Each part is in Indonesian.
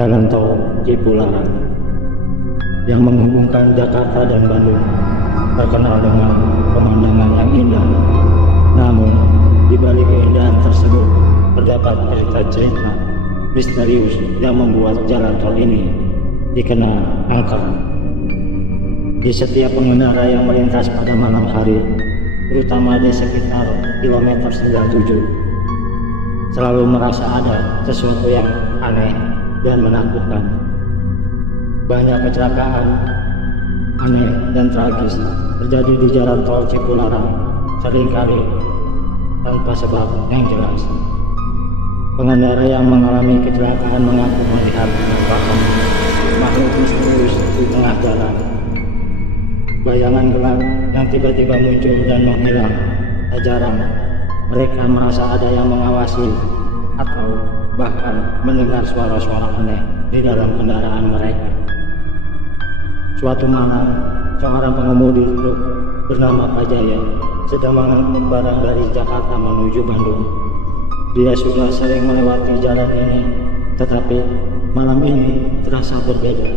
Jalan tol Cipularang yang menghubungkan Jakarta dan Bandung terkenal dengan pemandangan yang indah. Namun, di balik keindahan tersebut terdapat cerita-cerita misterius yang membuat jalan tol ini dikenal angker. Di setiap pengendara yang melintas pada malam hari, terutama di sekitar kilometer 97, selalu merasa ada sesuatu yang aneh dan menakutkan. Banyak kecelakaan aneh dan tragis terjadi di jalan tol Cipularang, seringkali tanpa sebab yang jelas. Pengendara yang mengalami kecelakaan mengaku melihat penampakan makhluk misterius di tengah jalan. Bayangan gelap yang tiba-tiba muncul dan menghilang. Tak jarang mereka merasa ada yang mengawasi atau bahkan mendengar suara-suara aneh di dalam kendaraan mereka. Suatu malam, seorang pengemudi truk bernama Pak Jaya sedang mengangkut barang dari Jakarta menuju Bandung. Dia sudah sering melewati jalan ini, tetapi malam ini terasa berbeda.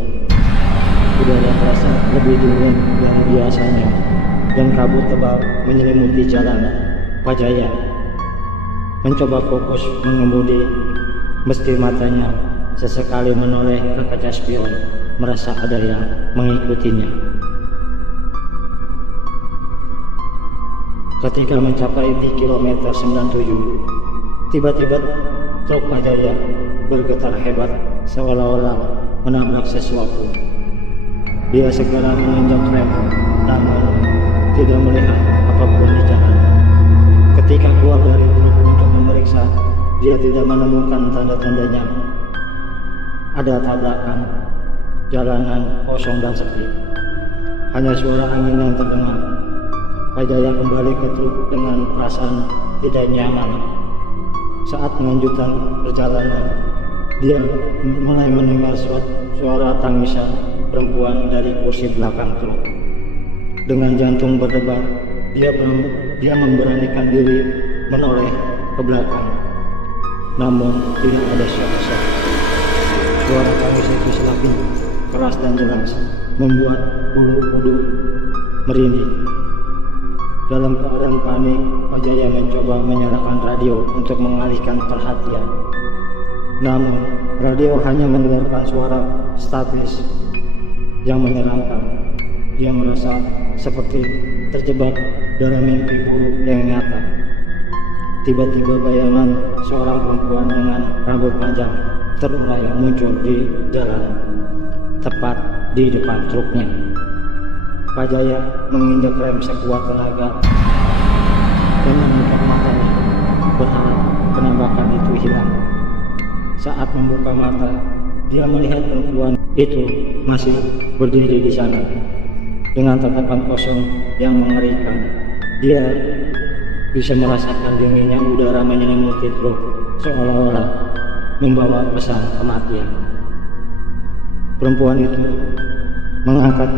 Udara terasa lebih dingin dari biasanya dan kabut tebal menyelimuti jalan. Pak Jaya mencoba fokus mengemudi, meski matanya sesekali menoleh ke kaca spion, merasa ada yang mengikutinya. Ketika mencapai di kilometer 97, tiba-tiba truk Pak Jaya bergetar hebat seolah-olah menabrak sesuatu. Dia segera menginjak rem, namun tidak melihat apapun di jalan. Ketika keluar dari truk untuk memeriksa, dia tidak menemukan tanda-tandanya. Ada tabrakan, jalanan kosong dan sepi. Hanya suara angin yang terdengar. Pak Jaya kembali ke truk dengan perasaan tidak nyaman. Saat melanjutkan perjalanan, dia mulai mendengar suara tangisan perempuan dari kursi belakang truk. Dengan jantung berdebar, dia memberanikan diri menoleh ke belakang. Namun tidak ada siapa-siapa. Suara tangis itu semakin keras dan jelas, membuat bulu kuduk merinding. Dalam keadaan panik, Pak Jaya mencoba menyalakan radio untuk mengalihkan perhatian. Namun, radio hanya mengeluarkan suara statis yang menyeramkan. Dia merasa seperti terjebak dalam mimpi buruk yang nyata. Tiba-tiba bayangan seorang perempuan dengan rambut panjang terurai muncul di jalan, tepat di depan truknya. Pak Jaya menginjak rem sekuat tenaga dan membuka matanya, berharap penampakan itu hilang. Saat membuka mata, dia melihat perempuan itu masih berdiri di sana dengan tatapan kosong yang mengerikan. Dia bisa merasakan dinginnya udara menyelimuti truk, seolah-olah membawa pesan kematian. Perempuan itu mengangkat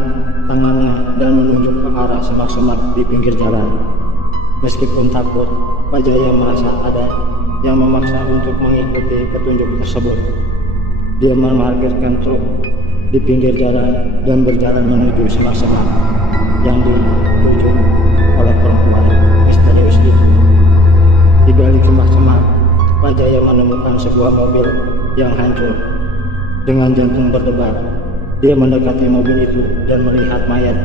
tangannya dan menunjuk ke arah semak-semak di pinggir jalan. Meskipun takut, Pak Jaya merasa ada yang memaksa untuk mengikuti petunjuk tersebut. Dia memarkirkan truk di pinggir jalan dan berjalan menuju semak-semak yang dituju oleh perempuan misterius itu. Di balik semak-semak, Pak Jaya menemukan sebuah mobil yang hancur. Dengan jantung berdebar, dia mendekati mobil itu dan melihat mayat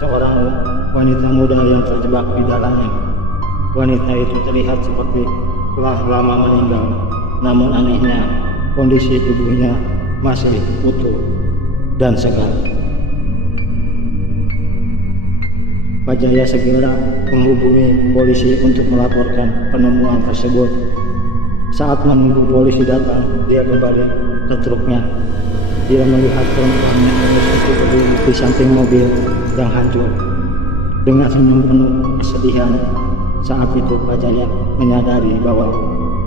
seorang wanita muda yang terjebak di dalamnya. Wanita itu terlihat seperti telah lama meninggal, namun anehnya kondisi tubuhnya masih utuh dan segar. Pak Jaya segera menghubungi polisi untuk melaporkan penemuan tersebut. Saat menunggu polisi datang, dia kembali ke truknya. Dia melihat perempuan yang itu berdiri di samping mobil yang hancur. Dengan senyum penuh kesedihan, saat itu Pak Jaya menyadari bahwa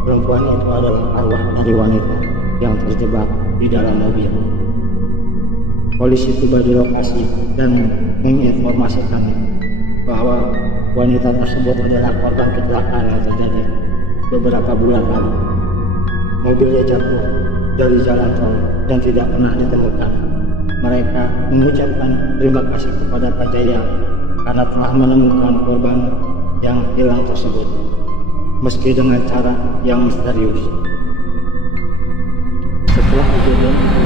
perempuan itu adalah arwah dari wanita yang terjebak di dalam mobil. Polisi tiba di lokasi dan menginformasikan bahwa wanita tersebut adalah korban kecelakaan yang terjadi beberapa bulan lalu. Mobilnya jatuh dari jalan tol dan tidak pernah ditemukan. Mereka mengucapkan terima kasih kepada Pak Jaya karena telah menemukan korban yang hilang tersebut, meski dengan cara yang misterius. Setelah kejadian itu,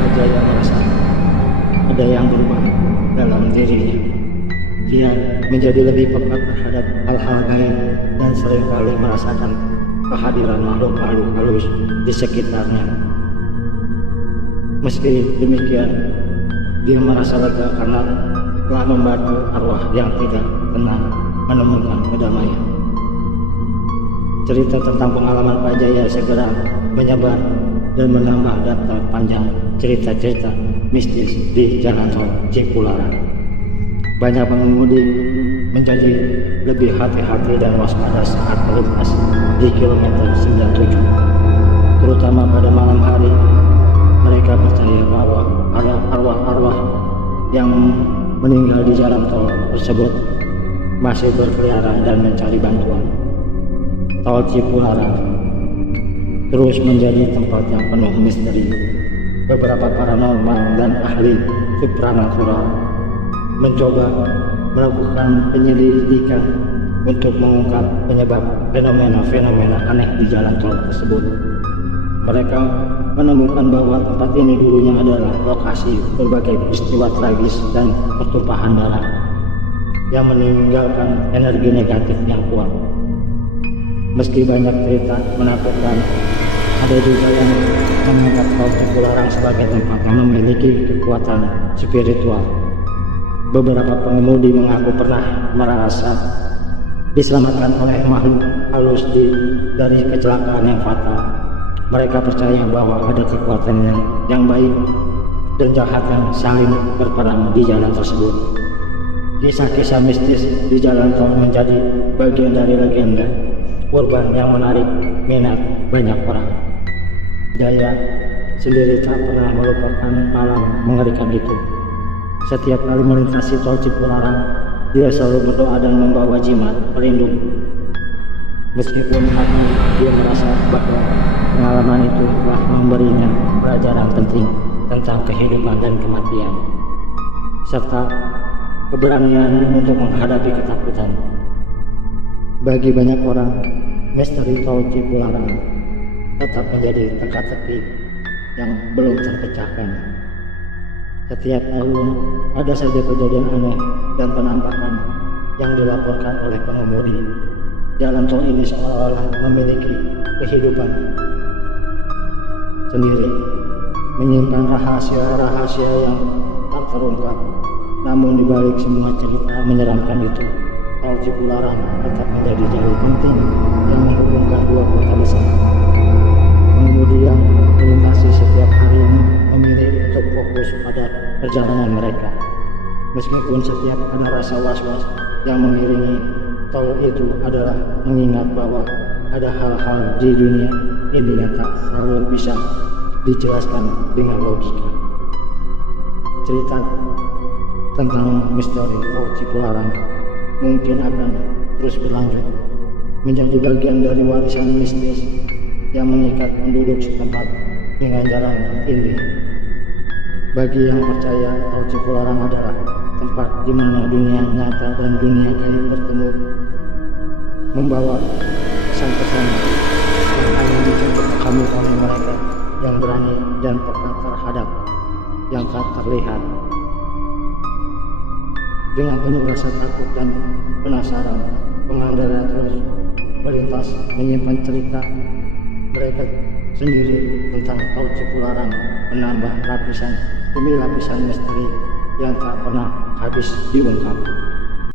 Pak Jaya merasa ada yang berubah dalam dirinya. Dia menjadi lebih peka terhadap hal-hal gaib dan seringkali merasakan kehadiran makhluk-makhluk halus di sekitarnya. Meski demikian, dia merasa lega karena telah membantu arwah yang tidak tenang menemukan kedamaian. Cerita tentang pengalaman Pak Jaya segera menyebar dan menambah daftar panjang cerita-cerita mistis di jalan tol Cipularang. Banyak pengemudi menjadi lebih hati-hati dan waspada saat melintas di kilometer 97. Terutama pada malam hari, mereka percaya bahwa ada arwah-arwah yang meninggal di jalan tol tersebut masih berkeliaran dan mencari bantuan. Tol Cipularang terus menjadi tempat yang penuh misteri. Beberapa paranormal dan ahli supranatural mencoba melakukan penyelidikan untuk mengungkap penyebab fenomena-fenomena aneh di jalan tol tersebut. Mereka menemukan bahwa tempat ini dulunya adalah lokasi berbagai peristiwa tragis dan pertumpahan darah yang meninggalkan energi negatif yang kuat. Meski banyak cerita menakutkan, ada juga yang menganggap tol Cipularang sebagai tempat yang memiliki kekuatan spiritual. Beberapa pengemudi mengaku pernah merasa diselamatkan oleh makhluk halus dari kecelakaan yang fatal. Mereka percaya bahwa ada kekuatan yang baik dan jahat yang saling berperang di jalan tersebut. Kisah-kisah mistis di jalan tol menjadi bagian dari legenda urban yang menarik minat banyak orang. Jaya sendiri tak pernah melupakan malam mengerikan itu. Setiap kali melintasi tol Cipularang, dia selalu berdoa dan membawa jimat pelindung. Meskipun hati dia merasa bahwa pengalaman itu telah memberinya pelajaran penting tentang kehidupan dan kematian, serta keberanian untuk menghadapi ketakutan. Bagi banyak orang, misteri tol Cipularang tetap menjadi teka-teki yang belum terpecahkan. Setiap tahun ada saja kejadian aneh dan penampakan yang dilaporkan oleh pengemudi. Jalan tol ini seolah-olah memiliki kehidupan sendiri, menyimpan rahasia-rahasia yang tak terungkap. Namun dibalik semua cerita menyeramkan itu, tol Cipularang tetap menjadi jalur penting yang menghubungkan dua kota besar. Pengemudi yang melintasi setiap hari memilih untuk fokus pada perjalanan mereka. Meskipun setiap ada rasa was-was yang mengiringi tol itu adalah mengingat bahwa ada hal-hal di dunia ini yang tak selalu bisa dijelaskan dengan logika. Cerita tentang misteri tol Cipularang mungkin akan terus berlanjut, menjadi bagian dari warisan mistis yang mengikat penduduk setempat dengan jalan ini. Bagi yang percaya, tol Cipularang adalah tempat di mana dunia nyata dan dunia gaib bertemu, membawa pesan-pesan yang hanya bisa dipahami oleh mereka yang berani dan peka terhadap yang tak terlihat. Dengan penuh rasa takut dan penasaran, pengendara terus melintas menyimpan cerita mereka sendiri tentang tol Cipularang, menambah lapisan demi lapisan misteri yang tak pernah habis diungkap.